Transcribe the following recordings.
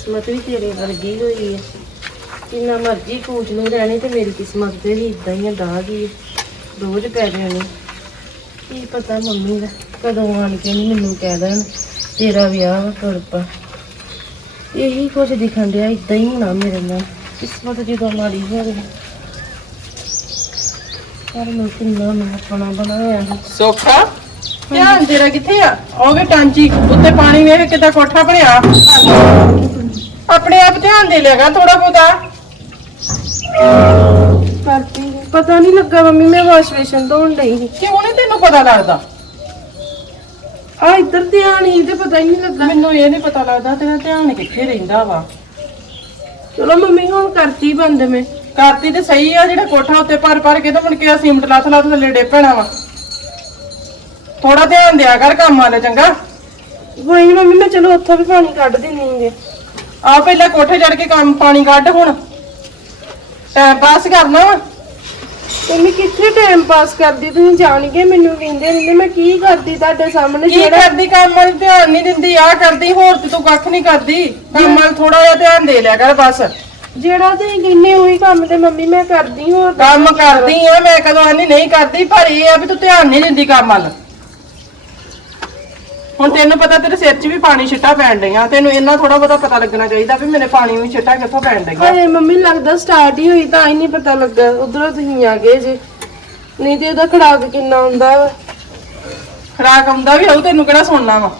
ਕਿਸਮਤ ਵੀ ਤੇਰੇ ਵਰਗੀ ਹੋਈ ਹੈ ਜਿੰਨਾ ਮਰਜ਼ੀ ਕੋਚ ਨੂੰ ਰਹਿਣੀ ਤੇ ਮੇਰੀ ਕਿਸਮਤ ਤੇ ਵੀ ਇਦਾਂ ਹੀ ਆ ਦਾਗ ਹੀ ਰੋਜ਼ ਪੈ ਜਾਣੀ ਕੀ ਪਤਾ ਮੰਮੀ ਦਾ ਕਦੋਂ ਆਣ ਕੇ ਨੀ ਮੈਨੂੰ ਕਹਿ ਦੇਣ ਤੇਰਾ ਵਿਆਹ ਵਾ ਤੁਰ ਪਾ ਇਹੀ ਕੁਝ ਦਿਖਣ ਡਿਆ ਇਦਾਂ ਹੀ ਹੋਣਾ ਮੇਰੇ ਨਾਲ ਕਿਸਮਤ ਜਦੋਂ ਮਾੜੀ ਹੋਵੇ ਪਰ ਮੈਂ ਕਿੰਨਾ ਮੈਂ ਆਪਣਾ ਬਣਾਇਆ ਸੀ। ਸੋਖਾ? ਧਿਆਨ ਤੇਰਾ ਕਿੱਥੇ ਆ? ਆਵੇ ਟਾਂਚੀ ਉੱਤੇ ਪਾਣੀ ਵੇਖ ਕਿਦਾਂ ਕੋਠਾ ਬਣਿਆ। ਆਪਣੇ ਆਪ ਧਿਆਨ ਦੇ ਲਿਆਗਾ ਥੋੜਾ ਕਰਤੀ ਪਤਾ ਨਹੀਂ ਲੱਗਾ ਮੰਮੀ ਮੈਂ ਵਾਸ਼ ਬੇਸ਼ਨ ਧੋਣ ਡਈ ਸੀ। ਕਿਉਂ ਨਹੀਂ ਤੈਨੂੰ ਪਤਾ ਲੱਗਦਾ? ਆ ਇੱਧਰ ਧਿਆਨ ਹੀ ਤੇ ਪਤਾ ਹੀ ਨਹੀਂ ਲੱਗਾ। ਮੈਨੂੰ ਇਹ ਨਹੀਂ ਪਤਾ ਲੱਗਦਾ ਤੇਰਾ ਧਿਆਨ ਕਿੱਥੇ ਰਹਿੰਦਾ ਵਾ? ਚਲੋ ਮੰਮੀ ਹੁਣ ਕਰਤੀ ਬੰਦ ਮੈਂ। ਕਰਤੀ ਤੇ ਸਹੀ ਆ ਜਿਹੜਾ ਕੋਠਾ ਉੱਤੇ ਭਰ ਭਰ ਕੇ ਤੇ ਮੁੜ ਕੇ ਆ ਸੀਮਟ ਲੱਥ ਲੱਥ ਥੱਲੇ ਡੇ ਪੈਣਾ ਵਾ। ਥੋੜਾ ਧਿਆਨ ਦਿਆ ਕਰ ਕੰਮ ਵਾਲੇ ਚੰਗਾ। ਕੋਈ ਨੀ ਮੰਮੀ ਮੈਂ ਚਲੋ ਉੱਥੋਂ ਵੀ ਪਾਣੀ ਕੱਢ ਦਿੰਨੀ ਜੇ ਆ ਪਹਿਲਾਂ ਕੋਠੇ ਚੜ ਕੇ ਕੰਮ ਪਾਣੀ ਕੱਢ ਹੁਣ। ਟਾਈਮ ਪਾਸ ਕਰਨਾ ਵਾ। ਮੰਮੀ ਕਿੱਥੇ ਟਾਈਮ ਪਾਸ ਕਰਦੀ? ਤੁਸੀਂ ਜਾਣ ਕੇ ਮੈਨੂੰ ਕਹਿੰਦੇ ਰਹਿੰਦੇ ਮੈਂ ਕੀ ਕਰਦੀ ਤੁਹਾਡੇ ਸਾਹਮਣੇ? ਕੀ ਕਰਦੀ? ਕੰਮ ਵੱਲ ਧਿਆਨ ਨਹੀਂ ਦਿੰਦੀ ਆ ਕਰਦੀ ਹੋਰ ਤੇ ਤੂੰ ਕੱਖ ਨਹੀਂ ਕਰਦੀ। ਕੰਮ ਵੱਲ ਥੋੜਾ ਜਿਹਾ ਧਿਆਨ ਦੇ ਲਿਆ ਕਰ ਬਸ। ਜਿਹੜਾ ਤੁਸੀਂ ਕਹਿੰਦੇ ਉਹੀ ਕੰਮ ਤੇ ਮੰਮੀ ਮੈਂ ਕਰਦੀ ਹੋਰ ਕੰਮ ਕਰਦੀ ਆ ਮੈਂ ਕਦੋਂ ਆਨੀ ਨਹੀਂ ਕਰਦੀ ਪਰ ਇਹ ਆ ਵੀ ਤੂੰ ਧਿਆਨ ਨਹੀਂ ਦਿੰਦੀ ਕੰਮ ਵੱਲ। ਹੁਣ ਤੈਨੂੰ ਪਤਾ ਤੇਰੇ ਸਿਰ 'ਚ ਵੀ ਪਾਣੀ ਛਿੱਟਾ ਪੈਣ ਡਈਆਂ। ਤੈਨੂੰ ਇੰਨਾ ਥੋੜਾ ਬਹੁਤਾ ਪਤਾ ਲੱਗਣਾ ਚਾਹੀਦਾ ਵੀ ਮੇਰੇ ਪਾਣੀ ਵੀ ਛਿੱਟਾ ਕਿੱਥੋਂ ਪੈਣ ਡਈਆਂ। ਹਾਏ ਮੰਮੀ ਲੱਗਦਾ ਸਟਾਰਟ ਹੀ ਹੋਈ ਤਾਂ ਹੀ ਨਹੀਂ ਪਤਾ ਲੱਗਾ। ਉਧਰੋਂ ਤੁਸੀਂ ਆ ਗਏ ਜੇ। ਨਹੀਂ ਤੇ ਉਹਦਾ ਖੜਾਕ ਕਿੰਨਾ ਹੁੰਦਾ ਵਾ। ਖਰਾਕ ਆਉਂਦਾ ਵੀ ਹੋਊ ਤੈਨੂੰ ਕਿਹੜਾ ਸੁਣਨਾ ਵਾ?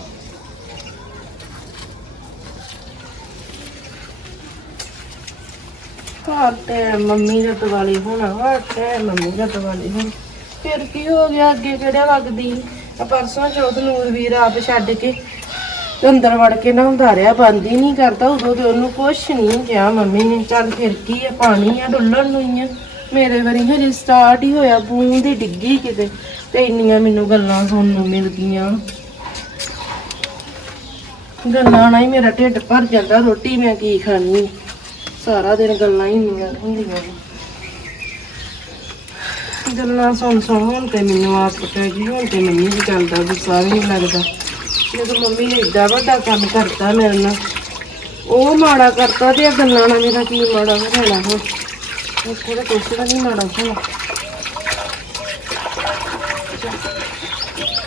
ਘਰ ਤੇ ਮੰਮੀ ਦਾ ਦਿਵਾਲੀ ਹੋਣਾ ਵਾ ਤੇ ਮੰਮੀ ਦਾ ਦਿਵਾਲੀ ਹੁਣ। ਫਿਰ ਕੀ ਹੋ ਗਿਆ ਅੱਗੇ ਕਿਹੜਾ ਵਗਦੀ? ਆ ਪਰਸੋਂ ਚੌਥ ਨੂਰ ਵੀਰ ਆਪ ਛੱਡ ਕੇ ਤੇ ਅੰਦਰ ਵੜ ਕੇ ਨਾ ਰਿਹਾ ਬੰਦ ਹੀ ਨਹੀਂ ਕਰਦਾ, ਉਦੋਂ ਤੇ ਉਹਨੂੰ ਕੁਛ ਨਹੀਂ ਕਿਹਾ, ਮੰਮੀ ਨੇ, ਚੱਲ ਫਿਰ ਕੀ ਆ, ਪਾਣੀ ਆ, ਡੁੱਲਣ ਨੂੰ ਹੀ ਆ। ਮੇਰੇ ਵਾਰੀ ਹਜੇ ਸਟਾਰਟ ਹੀ ਹੋਇਆ ਬੂੰਦ ਹੀ ਡਿੱਗੀ ਕਿਤੇ, ਤੇ ਇੰਨੀਆਂ ਮੈਨੂੰ ਗੱਲਾਂ ਸੁਣਨ ਨੂੰ ਮਿਲ ਗਈਆਂ। ਗੱਲਾਂ ਨਾਲ ਹੀ ਮੇਰਾ ਢਿੱਡ ਭਰ ਜਾਂਦਾ, ਰੋਟੀ ਮੈਂ ਕੀ ਖਾਣੀ ਸਾਰਾ ਦਿਨ ਗੱਲਾਂ ਹੀ ਹੁੰਦੀਆਂ ਹੁੰਦੀਆਂ ਗੱਲਾਂ ਸੁਣ ਸੁਣ, ਹੁਣ ਤੇ ਮੈਨੂੰ ਆਪ ਪੈ ਗਈ, ਹੁਣ ਤੇ ਮੈਨੂੰ ਵੀ ਚੱਲਦਾ ਗੁੱਸਾ ਵੀ ਨਹੀਂ ਲੱਗਦਾ। ਜਦੋਂ ਮੰਮੀ ਨੇ ਏਡਾ ਵੱਡਾ ਕੰਮ ਕਰਤਾ ਮੇਰੇ ਨਾਲ, ਉਹ ਮਾੜਾ ਕਰਤਾ ਤੇ ਇਹ ਗੱਲਾਂ ਨਾਲ ਮੇਰਾ ਕੀ ਮਾੜਾ ਹੋਣਾ ਹੁਣ? ਉੱਥੇ ਤਾਂ ਕੁਛ ਵੀ ਨਹੀਂ ਮਾੜਾ ਹੋਣਾ।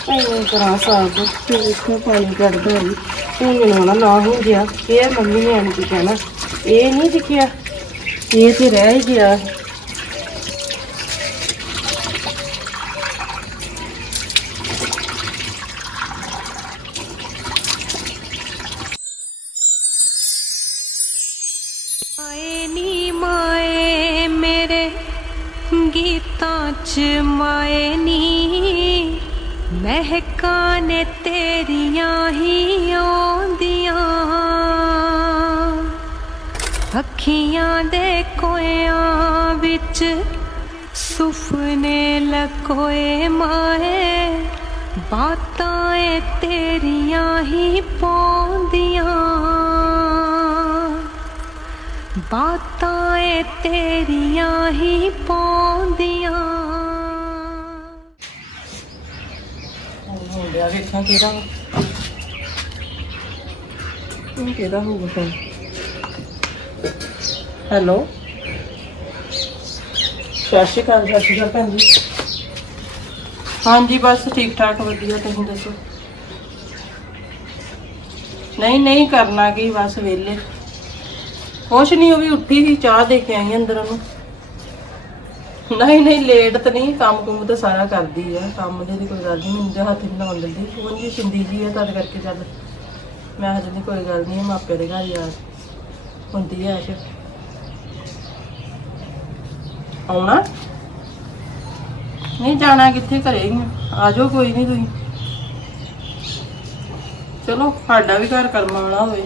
ਐਵੇਂ ਕਰਾਂ ਸਾਬ ਤੇ ਇੱਥੇ ਪਾਣੀ ਕੱਢਦਾ ਵੀ ਹੁਣ ਮੈਨੂੰ ਨਾ ਹੋ ਗਿਆ, ਇਹ ਮੰਮੀ ਨੇ ਆਣ ਕੀ ਕਹਿਣਾ, ਇਹ ਨਹੀਂ ਦਿਖਿਆ, ਇਹ ਤੇ ਰਹਿ ਹੀ ਗਿਆ। ਗੀਤਾਂ ਚ ਮਾਏ ਨੀ ਮਹਿਕਾਂ ਨੇ ਤੇਰੀਆਂ ਹੀ ਆਉਂਦੀਆਂ ਅੱਖੀਆਂ ਦੇ ਕੋਇਆਂ ਵਿੱਚ ਸੁਫਨੇ ਲਕੋਏ ਮਾਏ ਬਾਤਾਂ ਏ ਤੇਰੀਆਂ ਹੀ ਪਾਉਂਦੀਆਂ ਬਾਤਾਂ ਏ ਤੇਰੀਆਂ ਹੀ ਪਾਉਂਦੀਆਂ ਹੁਣ ਲਿਆ ਵੇਖਾਂ ਕਿਹਦਾ ਵਾ। ਇਹ ਕਿਹਦਾ ਹੋਊਗਾ ਫੋਨ ਹੈਲੋ ਸਤਿ ਸ਼੍ਰੀ ਅਕਾਲ, ਸਤਿ ਸ਼੍ਰੀ ਅਕਾਲ ਭੈਣ ਜੀ। ਹਾਂਜੀ, ਬਸ ਠੀਕ ਠਾਕ ਵਧੀਆ, ਤੁਸੀਂ ਦੱਸੋ? ਨਹੀਂ ਨਹੀਂ, ਕਰਨਾ ਕੀ, ਬਸ ਵਿਹਲੇ। ਕੁਛ ਨਹੀਂ ਉਹ ਵੀ ਉੱਠੀ ਸੀ, ਚਾਹ ਦੇ ਕੇ ਆਈ ਅੰਦਰ ਉਹਨੂੰ। ਨਹੀਂ ਨਹੀਂ ਲੇਟ ਤਾਂ ਨਹੀਂ, ਕੰਮ ਕੁੰਮ ਤਾਂ ਸਾਰਾ ਕਰਦੀ ਆ, ਕੰਮ ਦੀ ਤਾਂ ਕੋਈ ਗੱਲ ਨਹੀਂ ਮੈਨੂੰ ਤੇ ਹੱਥ ਨਹੀਂ ਲਾਉਣ ਦਿੰਦੀ। ਉਹ ਜੀ ਸਿੰਦੀ ਜੀ ਆ ਤਦ ਕਰਕੇ ਚੱਲ। ਮੈਂ ਹਜੇ ਨਹੀਂ ਕੋਈ ਗੱਲ ਨਹੀਂ ਮਾਪੇ ਦੇ ਘਰ ਯਾਰ ਹੁੰਦੀ ਐ ਐਸ਼। ਆਉਣਾ? ਨਹੀਂ, ਜਾਣਾ ਕਿੱਥੇ, ਘਰੇ ਹੀ ਆ। ਜਾਓ, ਕੋਈ ਨਹੀਂ ਤੁਸੀਂ। ਚਲੋ, ਸਾਡਾ ਵੀ ਘਰ ਕਰਮ ਵਾਲਾ ਹੋਵੇ।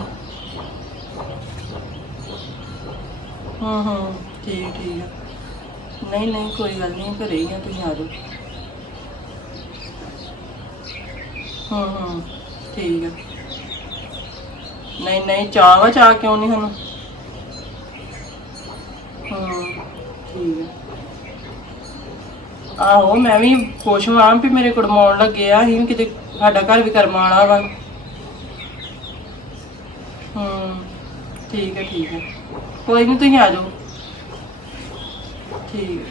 ਹਾਂ ਹਾਂ, ਠੀਕ ਠੀਕ ਆ। ਨਹੀਂ ਨਹੀਂ, ਕੋਈ ਗੱਲ ਨਹੀਂ, ਘਰੇ ਹੀ ਆ, ਤੁਸੀਂ ਆ ਜਾਓ। ਹਾਂ ਹਾਂ, ਠੀਕ ਆ। ਨਹੀਂ ਨਹੀਂ, ਚਾਹ ਵਾ, ਚਾਹ ਕਿਉਂ ਨਹੀਂ ਸਾਨੂੰ? ਹਾਂ, ਠੀਕ ਆ। ਆਹੋ, ਮੈਂ ਵੀ ਖੁਸ਼ ਹਾਂ ਵੀ ਮੇਰੇ ਕੁੜਮਾਉਣ ਲੱਗੇ ਆ, ਅਸੀਂ ਕਿਤੇ ਸਾਡਾ ਘਰ ਵੀ ਕਰਮ ਕਰਮਾਣਾ ਵਾ। ਹੂੰ, ਠੀਕ ਹੈ ਠੀਕ ਹੈ ਕੋਈ ਨਹੀਂ ਤੁਸੀਂ ਆ ਜਾਓ। ਠੀਕ।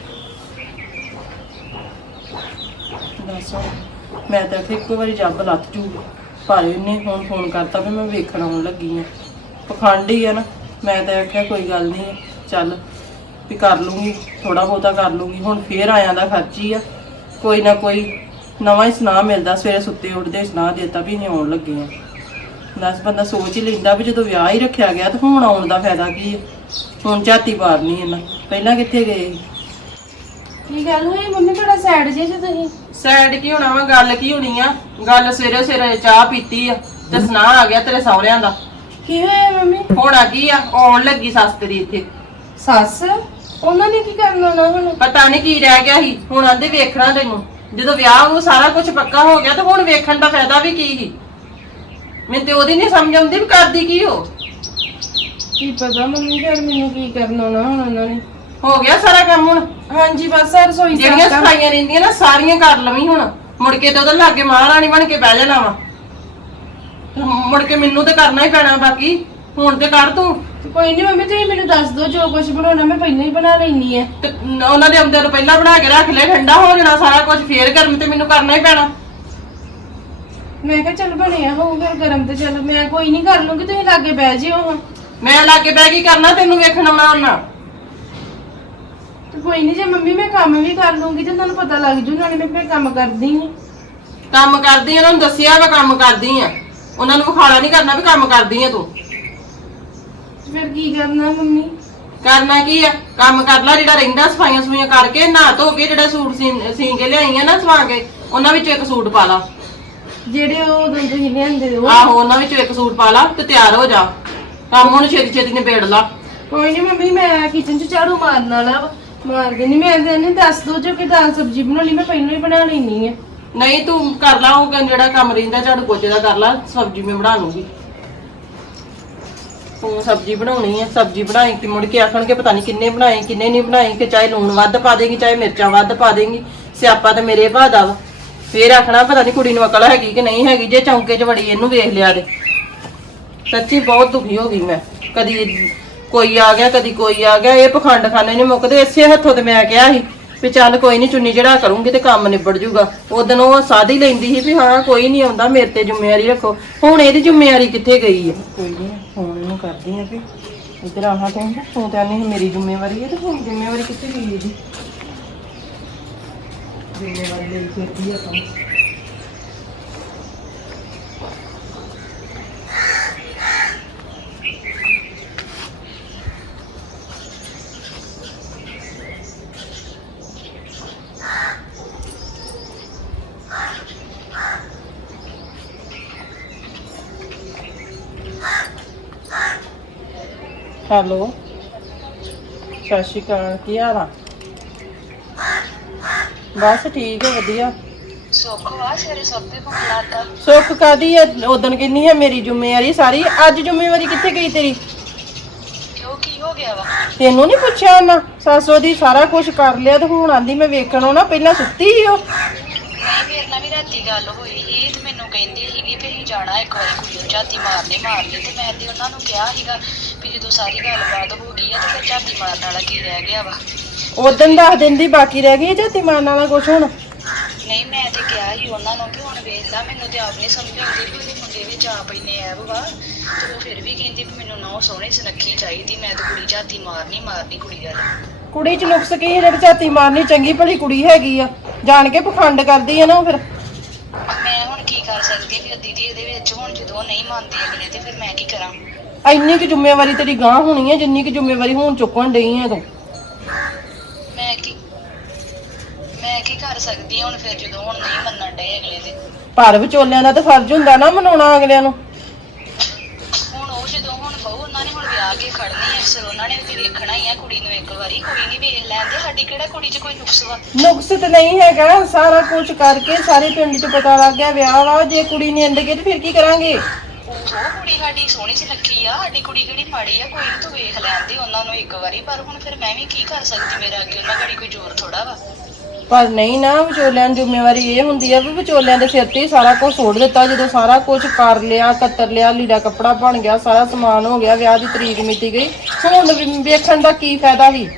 ਦੱਸੋ। ਮੈਂ ਤਾਂ ਇੱਥੇ ਇੱਕੋ ਵਾਰੀ ਜੱਬ ਲੱਥ ਜੂ, ਪਰ ਇਹਨੇ ਹੁਣ ਫੋਨ ਕਰਤਾ ਵੀ ਮੈਂ ਵੇਖਣ ਆਉਣ ਲੱਗੀ ਆ ਪਖੰਡ ਹੀ ਆ ਨਾ। ਮੈਂ ਤਾਂ ਆਖਿਆ, ਕੋਈ ਗੱਲ ਨਹੀਂ ਚੱਲ ਵੀ ਕਰ ਲੂੰਗੀ ਥੋੜਾ ਬਹੁਤਾ ਕਰ ਲੂੰਗੀ। ਹੁਣ ਫੇਰ ਆਇਆਂ ਦਾ ਖਰਚ ਹੀ ਆ। ਕੋਈ ਨਾ ਕੋਈ ਨਵਾਂ ਹੀ ਸੁਨਾਹ ਮਿਲਦਾ, ਸਵੇਰੇ ਸੁੱਤੇ ਉੱਠਦੇ ਸੁਨਾਹ ਦੇਤਾ ਵੀ ਅਸੀਂ ਆਉਣ ਲੱਗੇ ਆ। ਦਸ ਬੰਦਾ ਸੋਚ ਹੀ ਲੈਂਦਾ ਵੀ ਜਦੋਂ ਵਿਆਹ ਹੀ ਰੱਖਿਆ ਗਿਆ ਤਾਂ ਹੁਣ ਆਉਣ ਦਾ ਫਾਇਦਾ ਕੀ ਹੈ ਹੁਣ ਝਾਤੀ ਮਾਰਨੀ ਇਹਨਾਂ ਪਹਿਲਾਂ ਕਿੱਥੇ ਗਏ? ਕੀ ਗੱਲ ਹੋਈ? ਮੰਮੀ ਬੜਾ ਸੈਡ ਜੇ ਜੇ ਤੁਸੀਂ? ਸੈਡ ਕੀ ਹੋਣਾ ਵਾ? ਗੱਲ ਕੀ ਹੋਣੀ ਆ? ਗੱਲ ਸਵੇਰੇ ਸਵੇਰੇ ਚਾਹ ਪੀਤੀ ਆ ਤੇ ਸੁਨਾਹ ਆ ਗਿਆ ਤੇਰੇ ਸਹੁਰਿਆਂ ਦਾ। ਕੀ ਹੋਇਆ ਮੰਮੀ? ਹੋਣਾ ਕੀ ਆ? ਆਉਣ ਲੱਗੀ ਸੱਸ ਤੇਰੀ ਇੱਥੇ। ਸੱਸ? ਉਹਨਾਂ ਨੇ ਕੀ ਕਰਨਾ ਨਾ ਹੁਣ? ਪਤਾ ਨਹੀਂ ਕੀ ਰਹਿ ਗਿਆ ਸੀ। ਹੁਣ ਆਂਦੇ ਵੇਖਣਾ ਤੈਨੂੰ। ਜਦੋਂ ਵਿਆਹ ਉਹ ਸਾਰਾ ਕੁਝ ਪੱਕਾ ਹੋ ਗਿਆ ਤਾਂ ਹੁਣ ਵੇਖਣ ਦਾ ਫਾਇਦਾ ਵੀ ਕੀ ਸੀ? ਮੈਨੂੰ ਤੇ ਉਹਦੀ ਨਹੀਂ ਸਮਝ ਆਉਂਦੀ ਵੀ ਕਰਦੀ ਕੀ ਹੋ ਕੀ ਪਤਾ ਮੰਮੀ ਫਿਰ ਮੈਨੂੰ ਕੀ ਕਰਨਾ ਨਾ ਹੁਣ ਉਹਨਾਂ ਨੇ। ਹੋ ਗਿਆ ਸਾਰਾ ਕੰਮ ਹੁਣ? ਹਾਂਜੀ ਬਸ ਆ ਰਸੋਈ ਜਿਹੜੀਆਂ ਸਾਫ਼ ਕਰ- ਸਫਾਈਆਂ ਰਹਿੰਦੀਆਂ ਨਾ ਸਾਰੀਆਂ ਕਰ ਲਵੀਂ ਹੁਣ। ਮੁੜ ਕੇ ਤੇ ਉਹਦੇ ਲਾਗੇ ਮਹਾਰਾਣੀ ਬਣ ਕੇ ਬਹਿ ਜਾਣਾ ਵਾ। ਮੁੜ ਕੇ ਮੈਨੂੰ ਤੇ ਕਰਨਾ ਹੀ ਪੈਣਾ ਬਾਕੀ। ਹੁਣ ਤੇ ਕਰ ਤੂੰ। ਕੋਈ ਨਹੀਂ ਮੰਮੀ ਤੁਸੀਂ ਮੈਨੂੰ ਦੱਸ ਦਿਓ ਜੋ ਕੁਝ ਬਣਾਉਣਾ ਮੈਂ ਪਹਿਲਾਂ ਹੀ ਬਣਾ ਲੈਣੀ ਹੈ। ਤੇ ਉਹਨਾਂ ਦੇ ਅੰਦਰ ਪਹਿਲਾਂ ਬਣਾ ਕੇ ਰੱਖ ਲੈ ਠੰਡਾ ਹੋ ਜਾਣਾ ਸਾਰਾ ਕੁਝ ਫੇਰ ਗਰਮ ਤੇ ਮੈਨੂੰ ਕਰਨਾ ਹੀ ਪੈਣਾ। ਮੈਂ ਕਿਹਾ ਚੱਲ ਬਣਿਆ ਹੋਊ ਫਿਰ ਗਰਮ ਤੇ ਚੱਲ ਮੈਂ ਕੋਈ ਨਹੀਂ ਕਰ ਲੂੰਗੀ ਤੁਸੀਂ ਲਾਗੇ ਬਹਿ ਜਿਓ ਹੁਣ। ਮੈਂ ਲਾਗੇ ਬਹਿ ਕੀ ਕਰਨਾ ਤੈਨੂੰ ਵੇਖਣਾ ਮੈਂ ਉਹਨਾਂ। ਤੇ ਕੋਈ ਨਹੀਂ ਜੇ ਮੰਮੀ ਮੈਂ ਕੰਮ ਵੀ ਕਰ ਲੂੰਗੀ ਤੇ ਤੁਹਾਨੂੰ ਪਤਾ ਲੱਗ ਜੂ ਨਾਲੇ ਮੈਂ ਫਿਰ ਕੰਮ ਕਰਦੀ ਹਾਂ ਕੰਮ ਕਰਦੀ ਆ ਉਹਨਾਂ ਨੂੰ ਦੱਸਿਆ ਵਾ ਕੰਮ ਕਰਦੀ ਆ। ਉਹਨਾਂ ਨੂੰ ਵਿਖਾਲਾ ਨਹੀਂ ਕਰਨਾ ਵੀ ਕੰਮ ਕਰਦੀ ਆ ਤੂੰ। ਫਿਰ ਕੀ ਕਰਨਾ ਮੰਮੀ? ਕਰਨਾ ਕੀ ਆ? ਕੰਮ ਕਰ ਲੈ ਜਿਹੜਾ ਰਹਿੰਦਾ ਸਫਾਈਆਂ ਸਫਾਈਆਂ ਕਰਕੇ ਨਹਾ ਧੋ ਕੇ ਜਿਹੜਾ ਸੂਟ ਸੀ- ਸੀ ਕੇ ਲਿਆਈ ਆ ਨਾ ਸਵਾ ਕੇ ਉਹਨਾਂ ਵਿੱਚੋਂ ਇੱਕ ਸੂਟ ਪਾ ਲਾ। ਜਿਹੜੇ ਉਹ ਉਦੋਂ ਤੁਸੀਂ ਲਿਆਂਦੇ ਉਹ। ਆਹੋ ਉਹਨਾਂ ਵਿੱਚੋਂ ਇੱਕ ਸੂਟ ਪਾ ਲਾ ਤੇ ਤਿਆਰ ਹੋ ਜਾ। ਕੰਮ ਹੁਣ ਛੇਤੀ ਛੇਤੀ ਨਿਬੇੜ ਲਾ। ਕੋਈ ਨਹੀਂ ਮੰਮੀ ਮੈਂ ਕਿਚਨ 'ਚ ਝਾੜੂ ਮਾਰਨ ਵਾਲਾ ਵਾ। ਮਾਰ ਦੇਣੀ ਮੈਂ ਤਾਂ ਨਹੀਂ ਦੱਸ ਦੋ ਜੋ ਕਿ ਦਾਲ ਸਬਜ਼ੀ ਬਣਾਉਣੀ ਮੈਂ ਪਹਿਲਾਂ ਹੀ ਬਣਾ ਲੈਣੀ ਹੈ ਨਹੀਂ ਤੂੰ ਕਰ ਲਾ ਉਹ ਜਿਹੜਾ ਕੰਮ ਰਹਿੰਦਾ ਝਾੜੂ ਪੋਚੇ ਦਾ ਕਰ ਲਾ ਸਬਜ਼ੀ ਮੈਂ ਬਣਾ ਲੂੰਗੀ। ਤੂੰ ਸਬਜ਼ੀ ਬਣਾਉਣੀ ਹੈ ਸਬਜ਼ੀ ਬਣਾਈ ਕਿ ਮੁੜ ਕੇ ਆਖਣਗੇ ਪਤਾ ਨਹੀਂ ਕਿੰਨੇ ਬਣਾਏ ਕਿੰਨੇ ਨਹੀਂ ਬਣਾਏ ਕਿ ਚਾਹੇ ਲੂਣ ਵੱਧ ਪਾ ਦੇਗੀ ਚਾਹੇ ਮਿਰਚਾਂ ਵੱਧ ਪਾ ਦੇਗੀ। ਸਿਆਪਾ ਤੇ ਮੇਰੇ ਭਾ ਦਾ ਵਾ। ਫੇਰ ਆਖਣਾ ਪਤਾ ਨਹੀਂ ਕੁੜੀ ਨੂੰ ਅਕਲ ਹੈਗੀ ਕਿ ਨਹੀਂ ਹੈਗੀ, ਜੇ ਚੌਂਕੇ 'ਚ ਵੜੀ ਇਹਨੂੰ ਵੇਖ ਲਿਆ ਤੇ ਸੱਚੀ ਬਹੁਤ ਦੁਖੀ ਹੋ ਗਈ ਮੈਂ। ਕਦੀ ਕੋਈ ਆ ਗਿਆ, ਕਦੀ ਕੋਈ ਆ ਗਿਆ, ਇਹ ਪਖੰਡ ਖਾਨੇ ਨਹੀਂ ਮੁੱਕਦੇ, ਇਸੇ ਹੱਥੋਂ ਤੇ ਮੈਂ ਕਿਹਾ ਸੀ ਵੀ ਚੱਲ ਕੋਈ ਨਹੀਂ ਚੁੰਨੀ ਚੜਾ ਕਰੂੰਗੀ ਤੇ ਕੰਮ ਨਿਬੜ ਜੂਗਾ। ਉਦੋਂ ਉਹ ਸਾਦੀ ਲੈਂਦੀ ਸੀ ਵੀ ਹਾਂ, ਕੋਈ ਨਹੀਂ ਆਉਂਦਾ, ਮੇਰੇ ਤੇ ਜ਼ਿੰਮੇਵਾਰੀ ਰੱਖੋ। ਹੁਣ ਇਹਦੀ ਜ਼ਿੰਮੇਵਾਰੀ ਕਿੱਥੇ ਗਈ ਹੈ? ਕੋਈ ਨਹੀਂ ਹੁਣ ਇਹਨੂੰ ਕਰਦੀ ਆ ਵੀ ਇੱਧਰ ਆਹਾਂ ਤੂੰ ਤੂੰ ਤਾਂ ਨਹੀਂ ਮੇਰੀ ਜ਼ਿੰਮੇਵਾਰੀ ਹੈ ਤੇ ਹੁਣ ਜ਼ਿੰਮੇਵਾਰੀ ਕਿੱਥੇ ਗਈ ਇਹਦੀ? ਜ਼ਿੰਮੇਵਾਰੀ ਲਈ ਫਿਰਦੀ ਆ ਤੂੰ। ਹੈਲੋ ਸਤਿ ਸ਼੍ਰੀ ਅਕਾਲ ਕੀ ਹਾਲ ਆ? ਬਸ ਠੀਕ ਹੈ ਵਧੀਆ। ਸੁੱਖ ਵਾ ਸਵੇਰੇ ਸੱਤੇ ਫੋਨ ਲਾਤਾ ਸੁੱਖ ਕਾਦੀ ਹੈ? ਉਦੋਂ ਕਿੰਨੀ ਹੈ ਮੇਰੀ ਜ਼ਿੰਮੇਵਾਰੀ ਸਾਰੀ? ਅੱਜ ਜ਼ਿੰਮੇਵਾਰੀ ਕਿੱਥੇ ਗਈ ਤੇਰੀ? ਕਿਉਂ ਕੀ ਹੋ ਗਿਆ ਵਾ? ਤੈਨੂੰ ਨਹੀਂ ਪੁੱਛਿਆ ਉਹਨਾਂ ਸਾਸੋ ਦੀ ਸਾਰਾ ਕੁਝ ਕਰ ਲਿਆ ਤੇ ਹੁਣ ਆਂਦੀ ਮੈਂ ਵੇਖਣ ਆਉਣਾ ਪਹਿਲਾਂ ਸੁੱਤੀ ਸੀ ਉਹ। ਨਹੀਂ ਮੇਰੇ ਨਾਲ ਵੀ ਰਾਤੀ ਗੱਲ ਹੋਈ ਸੀ ਤੇ ਮੈਨੂੰ ਕਹਿੰਦੇ ਸੀਗੇ ਵੀ ਅਸੀਂ ਜਾਣਾ ਇੱਕ ਵਾਰੀ ਕੁੜੀ ਨੂੰ ਝਾਤੀ ਮਾਰਨੇ ਮਾਰਨੇ ਤੇ ਮੈਂ ਤੇ ਉਹਨਾਂ ਨੂੰ ਕਿਹਾ ਸੀਗਾ ਵੀ ਜਦੋਂ ਸਾਰੀ ਗੱਲਬਾਤ ਹੋ ਗਈ ਆ ਤੇ ਫਿਰ ਝਾਤੀ ਮਾਰਨ ਵਾਲਾ ਕੀ ਰਹਿ ਗਿਆ ਵਾ। ਉਦੋਂ ਦੱਸ ਦਿੰਦੀ ਬਾਕੀ ਰਹਿ ਗਈ ਜਾਂ ਤਿਮਾਨ ਵਾਲਾ ਕੁਝ ਹੁਣ? ਨਹੀਂ ਮੈਂ ਤੇ ਕਿਹਾ ਸੀ ਉਹਨਾਂ ਨੂੰ ਕਿ ਹੁਣ ਵੇਖ ਲਾ ਮੈਨੂੰ ਤੇ ਆਪ ਨਹੀਂ ਸਮਝ ਆਉਂਦੀ ਵੀ ਉਹਦੇ ਮੁੰਡੇ ਵਿੱਚ ਆਪ ਇੰਨੇ ਐਬ ਵਾ। ਤੇ ਉਹ ਫਿਰ ਵੀ ਕਹਿੰਦੀ ਵੀ ਮੈਨੂੰ ਨੌ ਸੋਹਣੀ ਸੁਨੱਖੀ ਚਾਹੀਦੀ ਮੈਂ ਤੇ ਕੁੜੀ ਝਾਤੀ ਮਾਰਨੀ ਮਾਰਨੀ ਕੁੜੀ ਦਾ ਕੁੜੀ ਚ ਨੁਕਸ ਕੀ ਹੈ ਜਿਹੜੀ ਝਾਤੀ ਮਾਰਨੀ ਚੰਗੀ ਭਲੀ ਕੁੜੀ ਹੈਗੀ ਆ। ਜਾਣ ਕੇ ਪਖੰਡ ਕਰਦੀ ਆ ਨਾ ਉਹ ਫਿਰ। ਮੈਂ ਹੁਣ ਕੀ ਕਰ ਸਕਦੀ ਫਿਰ ਦੀਦੀ ਇਹਦੇ ਵਿੱਚ ਹੁਣ ਜਦੋਂ ਨਹੀਂ ਮੰਨਦੀ ਅਗਲੇ ਤੇ ਫਿਰ ਮੈਂ ਕੀ ਕਰਾਂ? ਇੰਨੀ ਕੁ ਜ਼ਿੰਮੇਵਾਰੀ ਤੇਰੀ ਗਾਂ ਹੋਣੀ ਹੈ ਜਿੰਨੀ ਕੁ ਜ਼ਿੰਮੇਵਾਰੀ ਹੁਣ ਚੁੱਕਣ ਡਈ ਆ ਤੂੰ। ਕੀ ਕੀ ਕਰ ਸਕਦੀ ਹਾਂ ਹੁਣ ਫਿਰ ਜਦੋਂ ਹੁਣ ਨਹੀਂ ਮੰਨਣ ਡਏ ਅਗਲੇ ਦੇ? ਪਰ ਵਿਚੋਲਿਆਂ ਦਾ ਤਾਂ ਫਰਜ਼ ਹੁੰਦਾ ਨਾ ਮਨਾਉਣਾ ਅਗਲਿਆਂ ਨੂੰ। ਹੁਣ ਉਹ ਜਦੋਂ ਹੁਣ ਬਹੁ ਉਹਨਾਂ ਨੇ ਹੁਣ ਵਿਆਹ ਕੇ ਖੜਨੀ ਐ ਅਕਸਰ ਉਹਨਾਂ ਨੇ ਵੀ ਵੇਖਣਾ ਹੀ ਆ ਕੁੜੀ ਨੂੰ ਇੱਕ ਵਾਰੀ ਕੁੜੀ ਨਹੀਂ ਵੇਖ ਲੈਂਦੇ ਸਾਡੀ ਕਿਹੜਾ ਕੁੜੀ 'ਚ ਕੋਈ ਨੁਕਸ ਵਾ? ਨੁਕਸ ਤੇ ਨਹੀਂ ਹੈਗਾ ਸਾਰਾ ਕੁਝ ਕਰਕੇ ਸਾਰੇ ਪਿੰਡ 'ਚ ਪਤਾ ਲੱਗ ਗਿਆ ਵਿਆਹ ਵਾ ਜੇ ਕੁੜੀ ਨਹੀਂ ਅੰਦਰ ਗਈ ਤੇ ਫਿਰ ਕੀ ਕਰਾਂਗੇ? ਉਹ ਕੁੜੀ ਸਾਡੀ ਸੋਹਣੀ ਸੁਨੱਖੀ ਆ ਸਾਡੀ ਕੁੜੀ ਕਿਹੜੀ ਮਾੜੀ ਆ ਕੋਈ ਨਹੀਂ ਤੂੰ ਵੇਖ ਲੈਂਦੇ ਉਹਨਾਂ ਨੂੰ ਇੱਕ ਵਾਰੀ ਪਰ ਹੁਣ ਫਿਰ ਮੈਂ ਵੀ ਕੀ ਕਰ ਸਕਦੀ ਮੇਰਾ ਅੱਗੇ ਉਹਨਾਂ ਘੜੀ ਕੋਈ ਜ਼ੋਰ ਥੋੜਾ ਵਾ? ਪਰ ਨਹੀਂ ਨਾ ਵਿਚੋਲਿਆਂ ਦੀ ਜ਼ਿੰਮੇਵਾਰੀ ਇਹ ਹੁੰਦੀ ਆ ਵੀ ਵਿਚੋਲਿਆਂ ਦੇ ਸਿਰ ਤੇ ਹੀ ਸਾਰਾ ਕੁਝ ਛੋੜ ਦਿੱਤਾ। ਜਦੋਂ ਸਾਰਾ ਕੁਝ ਕਰ ਲਿਆ ਕਤਰ ਲਿਆ ਲੀੜਾ ਕੱਪੜਾ ਬਣ ਗਿਆ ਸਾਰਾ ਸਮਾਨ ਹੋ ਗਿਆ ਵਿਆਹ ਦੀ ਤਰੀਕ ਮਿਤੀ ਗਈ ਹੁਣ ਵੀ ਵੇਖਣ ਦਾ ਕੀ ਫਾਇਦਾ ਵੀ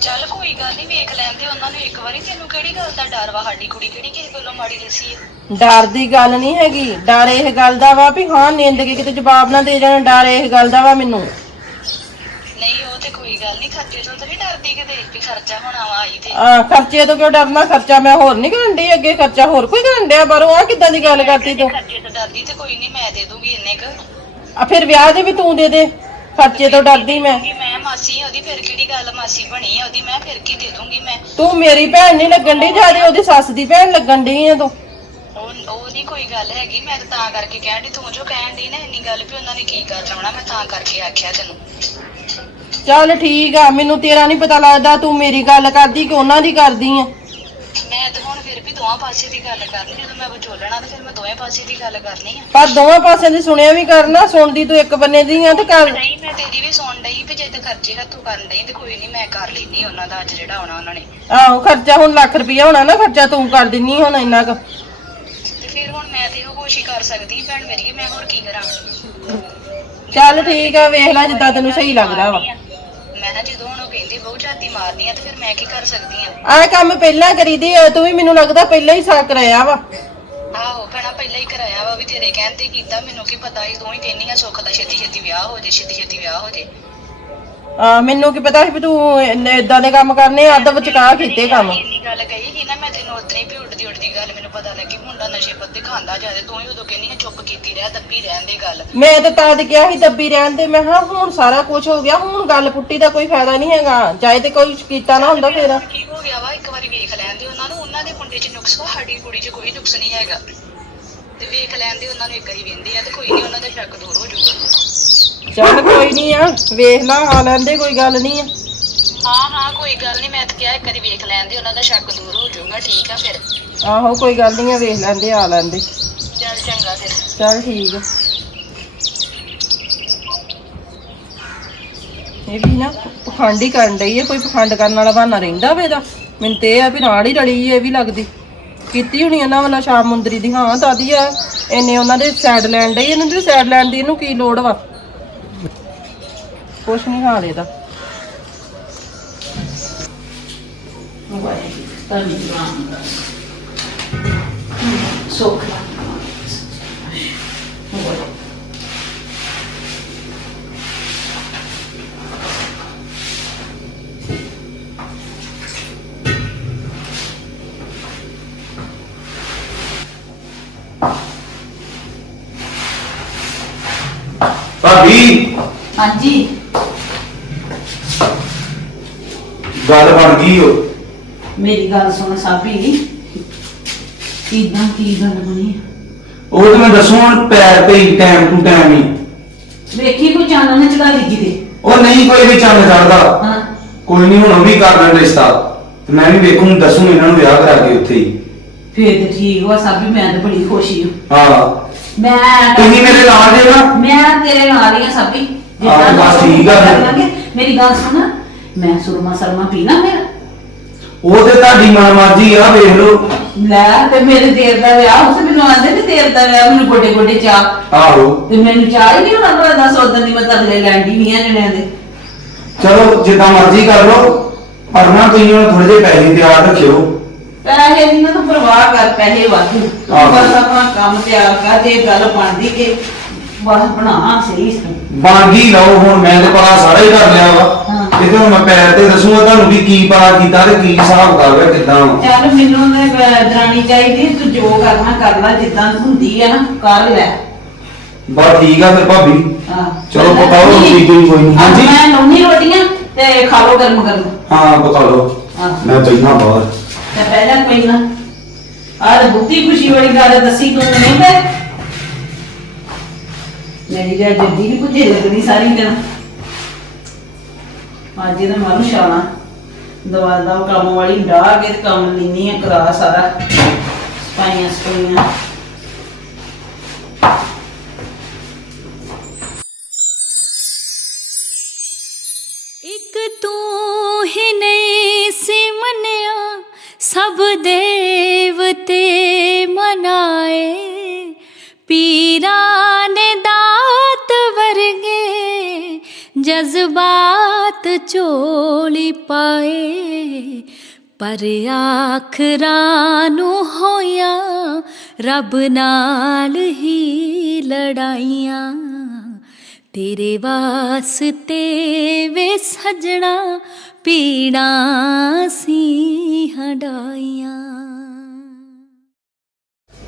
ਚੱਲ ਕੋਈ ਗੱਲ ਨਹੀਂ ਵੇਖ ਲੈਂਦੇ ਉਹਨਾਂ ਨੂੰ ਇੱਕ ਵਾਰੀ। ਤੈਨੂੰ ਕਿਹੜੀ ਗੱਲ ਦਾ ਡਰ ਵਾ? ਸਾਡੀ ਕੁੜੀ ਕਿਹੜੀ ਕਿਸੇ ਗੱਲੋਂ ਮਾੜੀ ਦੱਸੀ ਹੈ ਡਰ ਦੀ ਗੱਲ ਨਹੀਂ ਹੈਗੀ। ਡਰ ਇਹ ਗੱਲ ਦਾ ਵਾ ਵੀ ਹਾਂ ਨਿੰਦ ਕੇ ਕਿਤੇ ਜਵਾਬ ਨਾ ਦੇ ਜਾਣ। ਡਰ ਇਹ ਗੱਲ ਦਾ ਵਾ ਮੈਨੂੰ ਨਹੀਂ ਉਹ ਤੇ ਕੋਈ ਗੱਲ ਨਹੀਂ ਖਰਚੇ ਤੋਂ ਤਾਂ ਨਹੀਂ ਡਰਦੀ ਕਿਤੇ ਵੀ ਖਰਚਾ ਹੋਣਾ ਵਾ ਆਈ ਤੇ ਆ ਖਰਚੇ ਤੋਂ ਕਿਉਂ ਡਰਨਾ? ਖਰਚਾ ਮੈਂ ਹੋਰ ਨਹੀਂ ਕਰਨ ਡਈ ਅੱਗੇ ਖਰਚਾ ਹੋਰ ਕੋਈ ਕਰਨ ਡਿਆ? ਬਾਹਰੋਂ ਆ ਕਿੱਦਾਂ ਦੀ ਗੱਲ ਕਰਤੀ ਤੂੰ? ਖਰਚੇ ਤੋਂ ਡਰਦੀ ਤੇ ਕੋਈ ਨਹੀਂ ਮੈਂ ਦੇ ਦੂੰਗੀ ਇੰਨੇ ਕ। ਆ ਫਿਰ ਵਿਆਹ ਦੇ ਵੀ ਤੂੰ ਦੇ ਦੇ। ਖਰਚੇ ਤੋਂ ਡਰਦੀ ਮੈਂ। ਕਿ ਮੈਂ ਮਾਸੀ ਆ ਉਹਦੀ ਫਿਰ ਕਿਹੜੀ ਗੱਲ ਮਾਸੀ ਬਣੀ ਆ? ਉਹਦੀ ਮੈਂ ਫਿਰ ਕੀ ਦੇ ਦੂੰਗੀ ਮੈਂ? ਤੂੰ ਮੇਰੀ ਭੈਣ ਨਹੀਂ ਲੱਗਣ ਡਈ ਜਿਆਦੇ ਉਹਦੀ ਸੱਸ ਦੀ ਭੈਣ ਲੱਗਣ ਡਈ ਆ ਤੂੰ। ਉਹ ਉਹ ਨਹੀਂ ਕੋਈ ਗੱਲ ਹੈਗੀ ਮੈਂ ਤਾਂ ਤਾਂ ਕਰਕੇ ਕਹਿਣ ਦੀ ਤੂੰ ਜੋ ਕਹਿਣ ਦੀ ਨਾ ਇੰਨੀ ਗੱਲ ਵੀ ਉਹਨਾਂ ਨੇ ਕੀ ਕਰ ਲਾਉਣਾ ਮੈਂ ਤਾਂ ਕਰਕੇ ਆਖਿਆ ਤੈਨੂੰ। ਚੱਲ ਠੀਕ ਆ ਮੈਨੂੰ ਤੇਰਾ ਨਹੀਂ ਪਤਾ ਲੱਗਦਾ ਤੂੰ ਮੇਰੀ ਗੱਲ ਕਰਦੀ ਕਿ ਉਹਨਾਂ ਦੀ ਕਰਦੀ ਆ। ਮੈਂ ਤਾਂ ਹੁਣ ਫਿਰ ਵੀ ਦੋਵਾਂ ਪਾਸੇ ਦੀ ਗੱਲ ਕਰਨੀ ਜਦੋਂ ਮੈਂ ਵਿਚੋਲਣਾ ਤਾਂ ਫਿਰ ਮੈਂ ਦੋਵੇਂ ਪਾਸੇ ਦੀ ਗੱਲ ਕਰਨੀ ਆ। ਪਰ ਦੋਵਾਂ ਪਾਸਿਆਂ ਦੀ ਸੁਣਿਆ ਵੀ ਕਰਨਾ ਸੁਣਦੀ ਤੂੰ ਇੱਕ ਬੰਨੇ ਦੀ ਆ ਤੇ ਕਰ। ਨਹੀਂ ਮੈਂ ਤੇਰੀ ਵੀ ਸੁਣ ਡਈ ਵੀ ਜੇ ਤੇ ਖਰਚੇ ਹੱਥੋਂ ਕਰਨ ਡਈ ਤੇ ਕੋਈ ਨਹੀਂ ਮੈਂ ਕਰ ਲੈਣੀ ਉਹਨਾਂ ਦਾ ਅੱਜ ਜਿਹੜਾ ਆਉਣਾ ਉਹਨਾਂ ਨੇ। ਆਹੋ ਖਰਚਾ ਹੁਣ ਲੱਖ ਰੁਪਈਆ ਹੋਣਾ ਨਾ ਖਰਚਾ ਤੂੰ ਕਰ ਦਿੰਨੀ ਹੁਣ ਇੰਨਾ ਕੁ। ਤੇ ਫਿਰ ਹੁਣ ਮੈਂ ਤੇ ਉਹ ਕੋਸ਼ਿਸ਼ ਕਰ ਸਕਦੀ ਭੈਣ ਮੇਰੀ ਮੈਂ ਹੋਰ ਕੀ ਕਰਾਂ। ਚੱਲ ਠੀਕ ਆ ਵੇਖ ਲੈ ਜਿੱਦਾਂ ਤੈਨੂੰ ਸਹੀ ਲੱਗਦਾ ਵਾ। ਜਦੋਂ ਹੁਣ ਉਹ ਕਹਿੰਦੇ ਬਹੁਤ ਝਾਤੀ ਮਾਰਨੀ ਆ ਤੇ ਫਿਰ ਮੈਂ ਕੀ ਕਰ ਸਕਦੀ ਆ? ਆਹ ਕੰਮ ਪਹਿਲਾਂ ਕਰੀਦੀ ਆ ਤੂੰ ਵੀ ਮੈਨੂੰ ਲੱਗਦਾ ਪਹਿਲਾਂ ਹੀ ਸਾਕ ਕਰਾਇਆ ਵਾ। ਆਹੋ ਭੈਣਾ ਪਹਿਲਾਂ ਹੀ ਕਰਾਇਆ ਵਾ ਵੀ ਤੇਰੇ ਕਹਿਣ ਤੇ ਕੀਤਾ ਮੈਨੂੰ ਕੀ ਪਤਾ ਸੀ ਤੂੰ ਹੀ ਕਹਿੰਦੀ ਆ ਸੁੱਖ ਦਾ ਛੇਤੀ ਛੇਤੀ ਵਿਆਹ ਹੋ ਜੇ ਛੇਤੀ ਛੇਤੀ ਵਿਆਹ ਹੋ ਜੇ। ਆ ਮੈਨੂੰ ਕੀ ਪਤਾ ਸੀ ਵੀ ਤੂੰ ਇਦਾਂ ਦੇ ਕੰਮ ਕਰਨੇ ਅੱਧ ਵਿਚਕਾਰ ਕੀਤੇ ਕੰਮ। ਇੰਨੀ ਗੱਲ ਕਹੀ ਸੀ ਨਾ ਮੈਂ ਤੈਨੂੰ ਉਤਨੀ ਵੀ ਉੱਡਦੀ ਉੱਡਦੀ ਗੱਲ ਮੈਨੂੰ ਪਤਾ ਲੱਗੀ ਮੁੰਡਾ ਨਸ਼ੇ ਪੱਤੇ ਖਾਂਦਾ ਜਾਂਦੇ ਤੂੰ ਹੀ ਉਦੋਂ ਕਹਿੰਦੀ ਆ ਚੁੱਪ ਕੀਤੀ ਰਹਿ ਦੱਬੀ ਰਹਿਣ ਦੀ ਗੱਲ। ਮੈਂ ਤਾਂ ਤਦ ਕਿਹਾ ਸੀ ਦੱਬੀ ਰਹਿਣ ਤੇ ਮੈਂ ਹਾਂ ਹੁਣ ਸਾਰਾ ਕੁਝ ਹੋ ਗਿਆ ਹੁਣ ਗੱਲ ਪੁੱਟੀ ਦਾ ਕੋਈ ਫਾਇਦਾ ਨਹੀਂ ਹੈਗਾ ਚਾਹੇ ਤੇ ਕੋਈ ਕੀਤਾ ਨਾ ਹੁੰਦਾ ਫੇਰ। ਕੀ ਹੋ ਗਿਆ ਵਾ ਇੱਕ ਵਾਰੀ ਵੇਖ ਲੈਣ ਦੇ ਉਹਨਾਂ ਨੂੰ ਉਹਨਾਂ ਦੇ ਮੁੰਡੇ 'ਚ ਨੁਕਸ ਵਾ ਸਾਡੀ ਕੁੜੀ 'ਚ ਕੋਈ ਨੁਕਸ ਨਹੀਂ ਹੈਗਾ। ਤੇ ਵੇਖ ਲੈਣ ਦੇ ਉਹਨਾਂ ਨੂੰ ਇੱਕ ਵਾਰੀ ਵੇਂਦੇ ਆ ਤੇ ਕੋਈ ਨਹੀਂ ਉਹਨਾਂ ਦਾ ਸ਼ੱਕ ਦੂਰ ਹੋ ਜਾਊਗਾ। ਚੱਲ ਕੋਈ ਨਹੀਂ ਆ ਵੇਖ ਲਾ ਆ ਲੈਂਦੇ ਕੋਈ ਗੱਲ ਨਹੀਂ ਆ। ਹਾਂ ਹਾਂ ਕੋਈ ਗੱਲ ਨਹੀਂ ਮੈਂ ਤਾਂ ਕਿਹਾ ਇੱਕ ਵਾਰੀ ਵੇਖ ਲੈਣ ਦੇ ਉਹਨਾਂ ਦਾ ਸ਼ੱਕ ਦੂਰ ਹੋ ਜਾਊਗਾ ਠੀਕ ਆ ਫਿਰ। ਆਹੋ ਕੋਈ ਗੱਲ ਨਹੀਂ ਆ ਵੇਖ ਲੈਂਦੇ ਆ ਲੈਂਦੇ। ਚੱਲ ਚੰਗਾ ਫਿਰ। ਚੱਲ ਠੀਕ ਆ। ਇਹ ਵੀ ਨਾ ਪਖੰਡ ਹੀ ਕਰਨ ਡਈ ਹੈ ਕੋਈ ਪਖੰਡ ਕਰਨ ਵਾਲਾ ਬਹਾਨਾ ਰਹਿੰਦਾ ਵੇ ਇਹਦਾ। ਮੈਨੂੰ ਤੇ ਇਹ ਆ ਵੀ ਨਾਲ ਹੀ ਰਲੀ ਇਹ ਵੀ ਲੱਗਦੀ। ਕੀਤੀ ਹੋਣੀ ਉਹਨਾਂ ਵੱਲੋਂ ਸ਼ਾਮ ਮੁੰਦਰੀ ਦੀ ਹਾਂ ਦਾਦੀ ਆ ਇਹਨੇ ਉਹਨਾਂ ਦੇ ਸਾਈਡ ਲੈਣ ਡਈ ਇਹਨਾਂ ਦੀ ਸਾਈਡ ਲੈਣ ਦੀ ਇਹਨੂੰ ਕੀ ਲੋੜ ਵਾ? 搁身上里的。我管用，但嗯你忘了。嗯，收开。爸比，安静。ਗੱਲ ਬਣ ਗਈ ਓ ਮੇਰੀ ਗੱਲ ਸੁਣ ਸਾਬੀ। ਕਿਦਾਂ ਕੀ ਗੱਲ ਬਣੀ? ਉਹ ਤੇ ਮੈਂ ਦੱਸੂ ਹੁਣ ਪੈਰ ਤੇ ਹੀ ਟਾਈਮ ਟੂ ਟਾਈਮ ਹੀ। ਵੇਖੀ ਕੋਈ ਚਾਨਣ ਨੇ ਚੜਾ ਦਿੱਤੀ ਤੇ ਉਹ ਨਹੀਂ ਕੋਈ ਵੀ ਚੰਨ ਚੜਦਾ ਹਾਂ। ਕੋਈ ਨਹੀਂ ਹੁਣ ਉਹ ਵੀ ਕਰ ਲੈਣ ਰਿਸ਼ਤਾ। ਤੇ ਮੈਂ ਵੀ ਵੇਖੂ ਦੱਸੂ ਇਹਨਾਂ ਨੂੰ ਵਿਆਹ ਕਰਾ ਕੇ ਉੱਥੇ ਹੀ। ਫੇਰ ਤੇ ਠੀਕ ਵਾ ਸਾਬੀ ਮੈਂ ਤਾਂ ਬੜੀ ਖੁਸ਼ੀ ਹਾਂ ਹਾਂ। ਮੈਂ ਤੁਸੀਂ ਮੇਰੇ ਨਾਲ ਜੇ ਨਾ। ਮੈਂ ਤੇਰੇ ਨਾਲ ਹੀ ਆ ਸਾਬੀ। ਹਾਂ, ਬਸ ਠੀਕ ਆ ਫਿਰ। ਮੇਰੀ ਗੱਲ ਸੁਣ। ਮੈਂ ਸੁਰਮਾ ਸਰਮਾ ਪੀਣਾ ਮੇਰਾ ਉਹ ਤੇ ਤੁਹਾਡੀ ਮਨਮਰਜ਼ੀ ਆ ਵੇਖ ਲਓ। ਲੈ ਤੇ ਮੇਰੇ ਦੇਰ ਦਾ ਵਿਆਹ ਉਸ ਮੈਨੂੰ ਆਂਦੇ ਨੇ ਦੇਰ ਦਾ ਵਿਆਹ ਮੈਨੂੰ ਗੋਡੇ ਗੋਡੇ ਚਾਹ। ਆਹੋ। ਤੇ ਮੈਨੂੰ ਚਾਹ ਹੀ ਨਹੀਂ ਹੋਣਾ ਪਰ ਦੱਸ ਉਦੋਂ ਦੀ ਮੈਂ ਤਰਲੇ ਲੈਂਦੀ ਵੀ ਆ ਜਣਿਆਂ ਦੇ। ਚਲੋ ਜਿੱਦਾਂ ਮਰਜ਼ੀ ਕਰ ਲਓ ਪਰ ਨਾ ਤੁਸੀਂ ਹੁਣ ਥੋੜੇ ਜਿਹੇ ਪੈਸੇ ਤਿਆਰ ਰੱਖਿਓ। ਪੈਸੇ ਦੀ ਨਾ ਤੂੰ ਪਰਵਾਹ ਕਰ ਪੈਸੇ ਵਾਧੂ। ਤੂੰ ਆਹੋ। ਬਸ ਆਪਣਾ ਕੰਮ ਤਿਆਰ ਕਰ ਜੇ ਗੱਲ ਬਣਦੀ ਕਿ ਬਸ ਬਣਾ ਸਹੀ ਸਹੀ ਬਾਗੀ ਲਓ ਹੁਣ ਮੈਂ ਤੇ ਪਤਾ ਸਾਰਾ ਹੀ ਕਰ ਲਿਆ ਵਾ। ਹਾਂ। ਤੇ ਫਿਰ ਹੁਣ ਮੈਂ ਪੈਰ ਤੇ ਦੱਸੂਗਾ ਤੁਹਾਨੂੰ ਵੀ ਕੀ ਪਤਾ ਕੀਤਾ ਤੇ ਕੀ ਹਿਸਾਬ ਕਰ ਰਿਹਾ ਕਿਦਾਂ ਚੱਲ ਮੈਨੂੰ ਨੇ ਦਰਾਣੀ ਚਾਹੀਦੀ ਤੂੰ ਜੋ ਕਰਨਾ ਕਰ ਲੈ ਜਿੱਦਾਂ ਹੁੰਦੀ ਆ ਨਾ ਕਰ ਲੈ। ਬਸ ਠੀਕ ਆ ਫਿਰ ਭਾਬੀ। ਹਾਂ। ਚਲੋ ਪਕਾਓ ਰੋਟੀ ਕੋਈ ਕੋਈ ਨਹੀਂ ਹਾਂਜੀ। ਮੈਂ ਲਾਉਣੀ ਰੋਟੀਆਂ ਤੇ ਖਾ ਲਓ ਗਰਮ ਗਰਮ। ਹਾਂ ਪਕਾ ਲਓ। ਹਾਂ। ਮੈਂ ਬੈਠਾ ਬਾਹਰ। ਤੇ ਪਹਿਲਾਂ ਪਹਿਲਾਂ ਆਹ ਬੁੱਤੀ ਖੁਸ਼ੀ ਵਾਲੀ ਗੱਲ ਦੱਸੀ ਤੂੰ ਨਹੀਂ ਤੇ ਮੇਰੀ ਗੱਲ ਜੱਦੀ ਵੀ ਪੁੱਜੇ ਲੱਗਣੀ ਸਾਰੀ ਦਿਨ। ਅੱਜ ਇਹਦਾ ਮਾਰੂ ਸ਼ਾਨਾ ਦਵਾ ਦਾ ਕੰਮ ਵਾਲੀ ਡਾਹ ਕੇ ਤੇ ਕੰਮ ਲੈਣੀ ਆ, ਕਰਾ ਸਾਰਾ। ਸਪਾਈਆਂ ਸਪਾਈਆਂ ਇੱਕ ਤੂੰ ਹੀ ਨਹੀਂ ਸੀ ਸਭ ਦੇਵਤੇ ਮਨਾਏ ਜਜ਼ਬਾਤ ਝੋਲੀ ਪਾਏ ਪਰ ਆਖਰਾਂ ਨੂੰ ਹੋਇਆ ਰੱਬ ਨਾਲ ਹੀ ਲੜਾਈਆਂ। ਤੇਰੇ ਵਾਸਤੇ ਵੇ ਸਜਣਾ ਪੀੜਾਂ ਸੀ ਹੰਡਾਈਆਂ।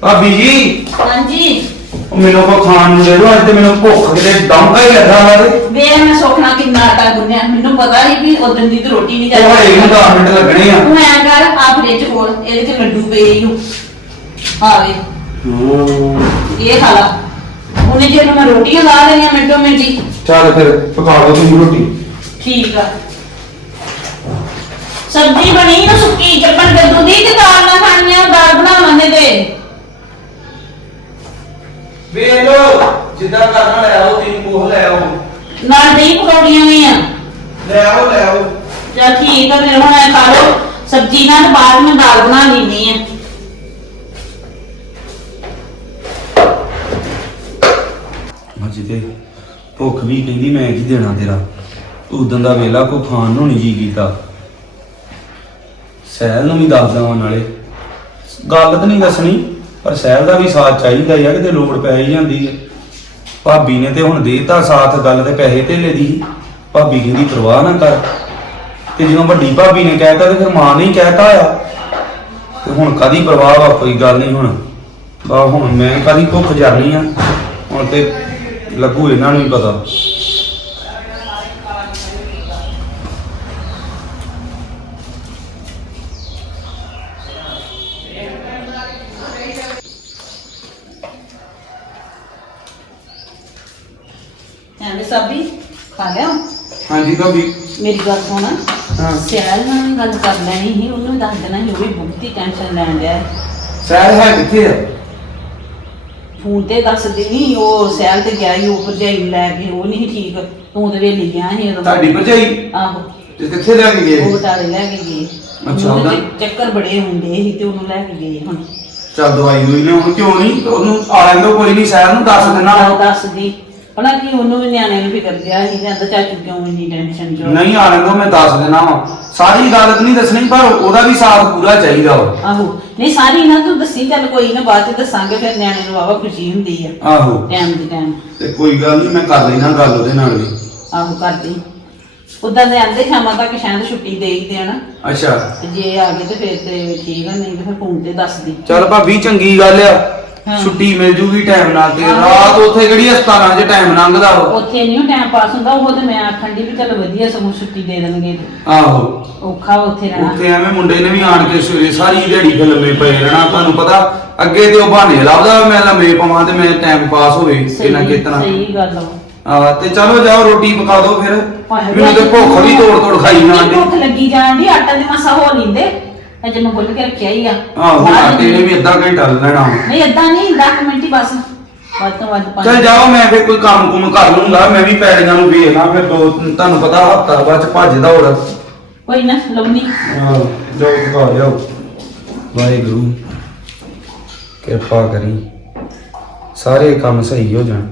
ਭਾਬੀ ਜੀ ਹਾਂਜੀ। ਉਹ ਮੈਨੂੰ ਕੋ ਖਾਣ ਨੂੰ ਦੇ ਦਿਓ ਅੱਜ ਤੇ ਮੈਨੂੰ ਭੁੱਖ ਕਿਤੇ ਦਮਕਾ ਹੀ ਲੱਗਾ ਵਾ ਤੇ ਵੇ ਮੈਨੂੰ ਪਤਾ ਹੀ ਵੀ ਉਦੋਂ ਦੀ ਤਾਂ ਰੋਟੀ ਨਹੀਂ ਉਹ ਹਲੇ ਨੂੰ 10 ਮਿੰਟ ਲੱਗਣੇ ਆ। ਤੂੰ ਐਂ ਕਰ ਆ ਫ੍ਰਿਜ ਖੋਲ ਇਹਦੇ ਚ ਲੱਡੂ ਪਏ ਈ ਓ। ਆ ਵੇ। ਇਹ ਖਾ ਲਾ। ਉਹਨੇ ਜੇ ਮੈਂ ਰੋਟੀਆਂ ਲਾ ਦੇਣੀਆਂ ਮਿੰਟੋ ਮਿੰਟੀ ਚੱਲ ਫਿਰ ਪਕਾ ਲਓ ਤੁਸੀਂ ਰੋਟੀ। ਠੀਕ ਆ। ਸਬਜ਼ੀ ਬਣੀ ਨਾ ਸੁੱਕੀ ਚੱਪਣ ਕੱਦੂ ਦੀ ਤੇ ਦਾਲ ਨਾ ਖਾਣੀਆਂ ਦਾਲ ਬਣਾਵਾਂਗੇ ਤੇ। ਵੇਖ ਲਓ ਜਿੱਦਾਂ ਕਰਨਾ ਲੈ ਆਓ ਤਿੰਨ ਕੋਹ ਲੈ ਆਓ। ਨਾਲ ਦਹੀਂ ਪਕੌੜੀਆਂ ਵੀ ਆ। ਲੈ ਆਓ ਲੈ ਆਓ। ਚਲ ਠੀਕ ਆ ਫਿਰ ਹੁਣ ਐਂ ਲਓ ਸਬਜ਼ੀ ਨਾਲ ਬਾਅਦ ਮੈਂ ਦਾਲ ਬਣਾ ਲੈਣੀ ਆ। ਅੱਜ ਤੇ ਭੁੱਖ ਵੀ ਕਹਿੰਦੀ ਮੈਂ ਕੀ ਦੇਣਾ ਤੇਰਾ। ਉਦੋਂ ਦਾ ਵੇਲਾ ਕੋ ਖਾਣ ਨੂੰ ਨਹੀਂ ਜੀ ਕੀਤਾ। ਸਹਿਲ ਨੂੰ ਵੀ ਦੱਸਦਾ ਵਾਂ ਨਾਲੇ। ਗੱਲ ਤਾਂ ਨਹੀਂ ਦੱਸਣੀ ਪਰ ਸਹਿਲ ਦਾ ਵੀ ਸਾਥ ਚਾਹੀਦਾ ਯਾ ਕਿਤੇ ਲੋੜ ਪੈ ਹੀ ਜਾਂਦੀ ਹੈ। ਭਾਬੀ ਨੇ ਤੇ ਹੁਣ ਦੇਤਾ ਸਾਥ ਗੱਲ ਤੇ ਪੈਸੇ ਧੇਲੇ ਦੀ। ਭਾਬੀ ਕਹਿੰਦੀ ਪਰਵਾਹ ਨਾ ਕਰ। ਤੇ ਜਦੋਂ ਵੱਡੀ ਭਾਬੀ ਨੇ ਕਹਿਤਾ ਤੇ ਫਿਰ ਮਾਂ ਨੇ ਹੀ ਕਹਿਤਾ ਆ। ਤੇ ਹੁਣ ਕਾਦੀ ਪਰਵਾਹ ਵਾ? ਕੋਈ ਗੱਲ ਨਹੀਂ ਹੁਣ। ਬਾ ਹੁਣ ਮੈਂ ਕਾਦੀ ਭੁੱਖ ਜਾਣੀ ਆ? ਹੁਣ ਤੇ ਲੱਗੂ ਇਹਨਾਂ ਨੂੰ ਹੀ ਪਤਾ ਐਵੇਂ ਸਾਬੀ ਖਾ ਲਿਆ ਹਾਂਜੀ ਭਾਬੀ ਮੇਰੀ ਗੱਲ ਸੁਣ। ਹਾਂ। ਸਿਆਲ ਨਾਲ ਵੀ ਗੱਲ ਕਰ ਲੈਣੀ ਸੀ ਉਹਨੂੰ ਦੱਸ ਦੇਣਾ ਸੀ ਉਹ ਵੀ ਬਹੁਤੀ ਟੈਨਸ਼ਨ ਲੈਣ ਡਿਆ। ਸਹਿਲ ਹੈ ਕਿੱਥੇ ਆ? ਫੋਨ ਤੇ ਦੱਸਦੀ ਨਹੀਂ ਉਹ ਸੈਲ ਤੇ ਗਿਆ ਹੀ ਉਹ ਭਰਜਾਈ ਨੂੰ ਲੈ ਕੇ ਉਹ ਨਹੀਂ ਠੀਕ। ਤੂੰ ਤੇ ਵੇਲੀ ਗਿਆ ਸੀ ਉਦੋਂ। ਤੁਹਾਡੀ ਭਰਜਾਈ? ਆਹੋ। ਤੇ ਕਿੱਥੇ ਲੈ ਕੇ ਉਹ ਗਏ ਬਟਾਲੇ ਲੈ ਕੇ ਗਏ। ਅੱਛਾ, ਉਹਦਾ- ਚੱਕਰ ਬੜੇ ਹੁੰਦੇ ਸੀ ਤੇ ਉਹਨੂੰ ਲੈ ਕੇ ਗਏ ਹੁਣ। ਚੱਲ ਦਵਾਈ ਦੂਈ ਲਿਆਉਣ ਕਿਉਂ ਨਹੀਂ? ਉਹਨੂੰ ਆ ਲੈਂਦੋ ਕੋਈ ਨਹੀਂ ਸਹਿਲ ਨੂੰ ਦੱਸ ਦੇਣਾ। ਦੱਸਦੀ ਭਲਾ ਕੀ ਉਹਨੂੰ ਵੀ ਨਿਆਣੇ ਨੂੰ ਫਿਕਰ ਗਿਆ ਸੀ ਕਹਿੰਦਾ ਚਾਚੂ ਕਿਉਂ ਇੰਨੀ ਟੈਨਸ਼ਨ ਚ ਨਹੀਂ ਆ ਲੈਂਦੋ ਮੈਂ ਦੱਸ ਦੇਣਾ ਵਾ। ਸਾਰੀ ਗੱਲ ਤਾਂ ਨਹੀਂ ਦੱਸਣੀ ਪਰ ਉਹਦਾ ਵੀ ਸਾਥ ਪੂਰਾ ਚਾਹੀਦਾ ਵਾ। ਆਹੋ। ਨਹੀਂ ਸਾਰੀ ਨਾ ਤੂੰ ਦੱਸੀ ਚੱਲ ਕੋਈ ਨਾ ਬਾਅਦ ਚ ਦੱਸਾਂਗੇ ਫਿਰ ਨਿਆਣੇ ਨੂੰ ਵਾਵਾ ਖੁਸ਼ੀ ਹੁੰਦੀ ਆ। ਆਹੋ। ਟਾਈਮ ਦੇ ਟਾਈਮ ਤੇ ਕੋਈ ਗੱਲ ਨਹੀਂ ਮੈਂ ਕਰ ਲੈਣਾ ਗੱਲ ਉਹਦੇ ਨਾਲ ਵੀ। ਆਹੋ ਕਰਦੀ। ਉਦਾਂ ਦੇ ਆਂਦੇ ਸ਼ਾਮਾਂ ਤੱਕ ਸ਼ਾਇਦ ਛੁੱਟੀ ਦੇ ਹੀ ਦੇਣ। ਅੱਛਾ। ਤੇ ਜੇ ਆ ਗਏ ਤੇ ਫਿਰ ਤੇ ਠੀਕ ਆ ਨਹੀਂ ਤੇ ਫਿਰ ਫੋਨ ਤੇ ਦੱਸਦੀ। ਚੱਲ ਭਾਬੀ ਚੰਗੀ ਗੱਲ ਆ। ਛੁੱਟੀ ਮਿਲ ਜੂਗੀ ਟਾਈਮ ਨਾਲ ਤੇ। ਰਾਤ ਉੱਥੇ ਕਿਹੜੀ ਹਸਪਤਾਲਾਂ 'ਚ ਟਾਈਮ ਲੰਘਦਾ ਵਾ? ਉੱਥੇ ਨਹੀਂ ਟਾਈਮ ਪਾਸ ਹੁੰਦਾ ਉਹ ਤੇ ਮੈਂ ਆਖਣ ਦੀ ਵੀ ਚੱਲ ਵਧੀਆ ਸਗੋਂ ਛੁੱਟੀ ਦੇ ਦੇਣਗੇ ਆਹੋ। ਔਖਾ ਉੱਥੇ ਰਹਿਣਾ। ਉੱਥੇ ਐਵੇਂ ਮੁੰਡੇ ਨੇ ਵੀ ਆਣ ਕੇ ਸਵੇਰੇ ਸਾਰੀ ਦਿਹਾੜੀ ਫਿਰ ਲੰਮੇ ਪਏ ਰਹਿਣਾ ਤੁਹਾਨੂੰ ਪਤਾ ਅੱਗੇ ਤੇ ਉਹ ਬਹਾਨੇ ਲੱਭਦਾ ਮੈਂ ਲੰਮੇ ਪਵਾਂ ਤੇ ਮੈਂ ਟਾਈਮ ਪਾਸ ਹੋਵੇ ਇਹਨਾਂ ਸਹੀ ਕਿਤਨਾ ਸਹੀ ਗੱਲ ਆ ਆ ਤੇ ਚਲੋ ਜਾਓ ਰੋਟੀ ਪਕਾ ਦਿਓ ਫਿਰ। ਮੈਨੂੰ ਤੇ ਭੁੱਖ ਵੀ ਤੋੜ ਤੋੜ ਖਾਈ ਜਾਂਦੀ ਭੁੱਖ ਲੱਗੀ ਜਾਣ ਦੀ ਆਟਾ ਦੇ ਮਸਾ ਹੋ ਲਿੰਦੇ ਅਜੇ ਮੈਂ ਗੁੱਲ ਕੇ ਰੱਖਿਆ ਹੀ ਆ। ਆਹੋ ਆਟੇ ਨੇ ਵੀ ਅੱਧਾ ਘੰਟਾ ਲੈਣਾ। ਨਹੀਂ ਏਦਾਂ ਨਹੀਂ 10 ਮਿੰਟ ਹੀ ਬਸ। ਵੱਧ ਤੋਂ ਵੱਧ ਪੰਜ ਚੱਲ ਜਾਓ ਮੈਂ ਫਿਰ ਕੋਈ ਕੰਮ ਕੁਮ ਕਰ ਲੂੰਗਾ ਮੈਂ ਵੀ ਪੈੜੀਆਂ ਨੂੰ ਵੇਖਣਾ ਫਿਰ ਦੋ ਤੁਹਾਨੂੰ ਪਤਾ ਹਫਤਾ ਬਾਅਦ ਚ ਭੱਜ ਦੌੜ ਕੋਈ ਨਾ ਲਵਨੀ ਆਹੋ ਜਾਓ ਪਕਾ ਲਿਆਓ। ਵਾਹਿਗੁਰੂ ਕਿਰਪਾ ਕਰੀ। ਸਾਰੇ ਕੰਮ ਸਹੀ ਹੋ ਜਾਣ।